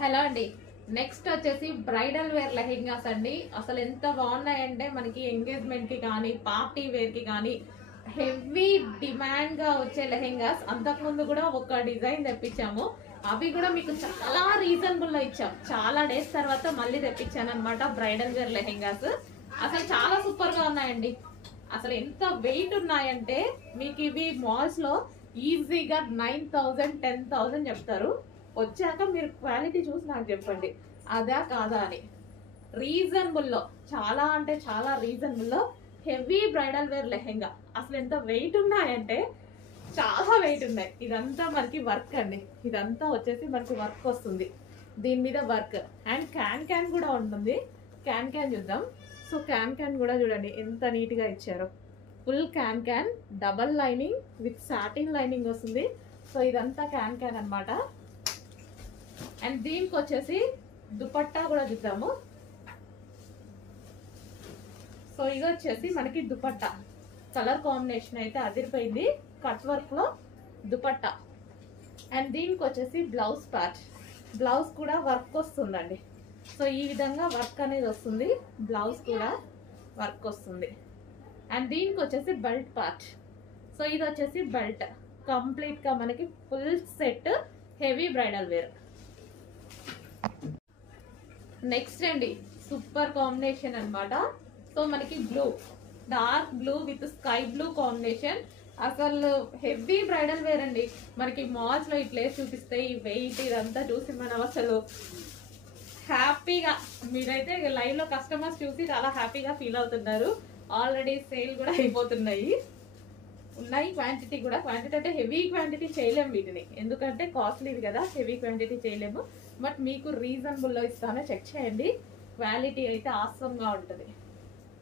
Hello అండి. Next వచ్చేసి bridal wear lehengas అండి. అసలు ఎంత బాగున్నాయంటే మనకి ఎంగేజ్మెంట్ కి కానీ పార్టీ వేర్ కి కానీ హెవీ డిమాండ్ గా వచ్చే లెహెంగాస్. అంతకుముందు కూడా ఒక డిజైన్ తెప్పించాము, అవి కూడా మీకు చాలా రీజనబుల్ లో ఇచ్చాం. చాలా డేస్ తర్వాత మళ్ళీ తెప్పించాను అనమాట బ్రైడల్ వేర్ లెహెంగాస్. అసలు చాలా సూపర్ గా ఉన్నాయండి. అసలు ఎంత వెయిట్ ఉన్నాయంటే మీకు ఇవి మాల్స్ లో ఈజీగా 9,000 10,000 చెప్తారు. వచ్చాక మీరు క్వాలిటీ చూసి నాకు చెప్పండి అదా కాదా అని. రీజనబుల్ లో, చాలా అంటే చాలా రీజనబుల్ లో హెవీ బ్రైడల్ వేర్ లెహెంగా. అసలు ఎంత వెయిట్ ఉన్నాయంటే చాలా వెయిట్ ఉన్నాయి. ఇదంతా మనకి వర్క్ అండి. ఇదంతా వచ్చేసి మనకి వర్క్ వస్తుంది, దీని మీద వర్క్. అండ్ క్యాన్ కూడా ఉంటుంది. క్యాన్ చూద్దాం. సో క్యాన్ కూడా చూడండి ఎంత నీట్ గా ఇచ్చారో. Full can double lining with satin lining వస్తుంది. సో ఇదంతా క్యాన్ అన్నమాట. అండ్ దీనికి వచ్చేసి దుపట్టా కూడా చూద్దాము. సో ఇది వచ్చేసి మనకి దుపట్టా కలర్ కాంబినేషన్ అయితే అదిరిపోయింది. కట్ వర్క్ లో దుపట్టా. అండ్ దీనికి వచ్చేసి బ్లౌజ్ పార్ట్. బ్లౌజ్ కూడా వర్క్ వస్తుందండి. సో ఈ విధంగా వర్క్ అనేది వస్తుంది. బ్లౌజ్ కూడా వర్క్ వస్తుంది. అండ్ దీనికి వచ్చేసి బెల్ట్ పార్ట్. సో ఇది వచ్చేసి బెల్ట్. కంప్లీట్ గా మనకి full set heavy bridal wear. Next అండి సూపర్ కాంబినేషన్ అన్నమాట. సో మనకి blue, dark blue with sky blue combination. అసలు హెవీ బ్రైడల్ వేర్ అండి. మనకి మాల్స్ లో ఇట్లా చూపిస్తే ఈ వెయిట్ ఇదంతా చూసి మనం అసలు హ్యాపీగా, మీరైతే లైవ్ లో కస్టమర్స్ చూసి చాలా హ్యాపీగా ఫీల్ అవుతున్నారు. ఆల్రెడీ సేల్ కూడా అయిపోతున్నాయి ఉన్నాయి. క్వాంటిటీ కూడా, క్వాంటిటీ అంటే హెవీ క్వాంటిటీ చేయలేము వీటిని, ఎందుకంటే కాస్ట్లీది కదా, హెవీ క్వాంటిటీ చేయలేము. బట్ మీకు రీజనబుల్లో ఇస్తానో చెక్ చేయండి. క్వాలిటీ అయితే ఆసంగా ఉంటుంది.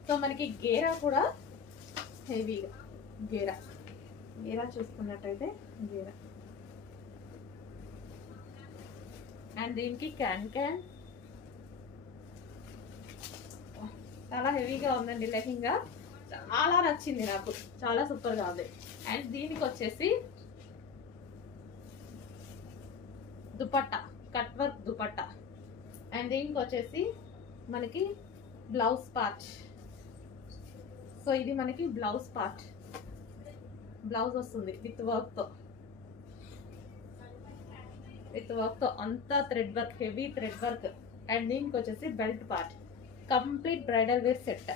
సో మనకి గేరా కూడా హెవీగా, గేరా చూసుకున్నట్టయితే గేరా. అండ్ దీనికి క్యాన్ చాలా హెవీగా ఉందండి లెహంగా. చాలా నచ్చింది నాకు, చాలా సూపర్ గా ఉంది. అండ్ దీనికి వచ్చేసి dupatta, cut work dupatta. And దీనికి వచ్చేసి మనకి బ్లౌజ్ పార్ట్. సో ఇది మనకి బ్లౌజ్ పార్ట్. బ్లౌజ్ వస్తుంది విత్ వర్క్ తో అంతా thread work, heavy thread work. And దీనికి వచ్చేసి belt part. Complete bridal wear set.